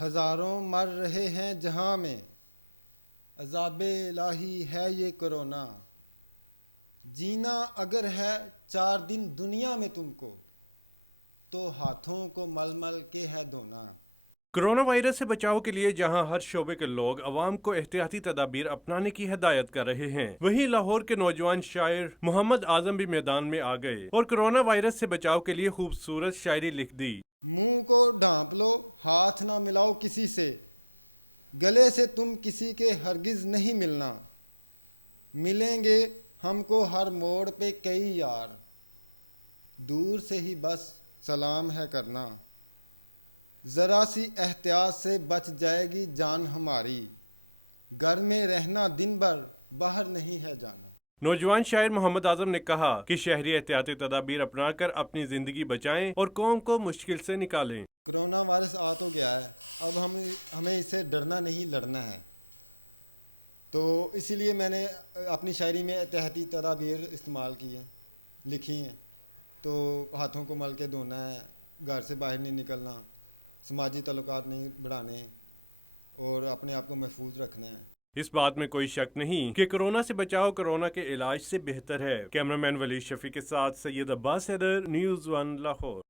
ہزاروں مر رہے ہیں جہاں میں، عذاب الہی ہے یہ کرونا۔ جینا اگر ہے 4 دن دنیا میں تم کو، تو ہاتھوں کو مل مل کے ہے دھونا۔ کورونا وائرس سے بچاؤ کے لیے جہاں ہر شعبے کے لوگ عوام کو احتیاطی تدابیر اپنانے کی ہدایت کر رہے ہیں، وہیں لاہور کے نوجوان شاعر محمد اعظم بھی میدان میں آ گئے اور کورونا وائرس سے بچاؤ کے لیے خوبصورت شاعری لکھ دی۔ منہ کو ڈھانپ لو، ہاتھ نہ ملاؤ کسی سے، گلے سے تم کسی کے ہرگز نہیں ملنا۔ ملیں گے ہم کو ہر موڑ پہ کئی یار، دور سے ہی بس سلام ہے کرنا۔ ذرا سی احتیاط سے بچ جائے گی جان ہماری، گھر میں رہنا دن بھر باہر نہیں ہے جانا۔ نوجوان شاعر محمد اعظم نے کہا کہ شہری احتیاطی تدابیر اپنا کر اپنی زندگی بچائیں اور قوم کو مشکل سے نکالیں۔ کرونا وائرس آ تو گیا ہے، اب ہمیں اس سے ڈرنا نہیں لڑنا ہے، تو اسی لیے میں نے اپنی شاعری میں احتیاطی تدابیر استعمال کی ہیں، لکھی ہیں۔ تو ہاتھوں کو مل کے دھونا ہے، گھر سے باہر نہیں نکلنا، سماجی تعلقات نہیں بڑھانے، اور اپنے آپ کو محفوظ رکھنا ہے۔ اس بات میں کوئی شک نہیں کہ کورونا سے بچاؤ کورونا کے علاج سے بہتر ہے۔ کیمرہ مین ولی شفیع کے ساتھ سید عباس حیدر، نیوز 1 لاہور۔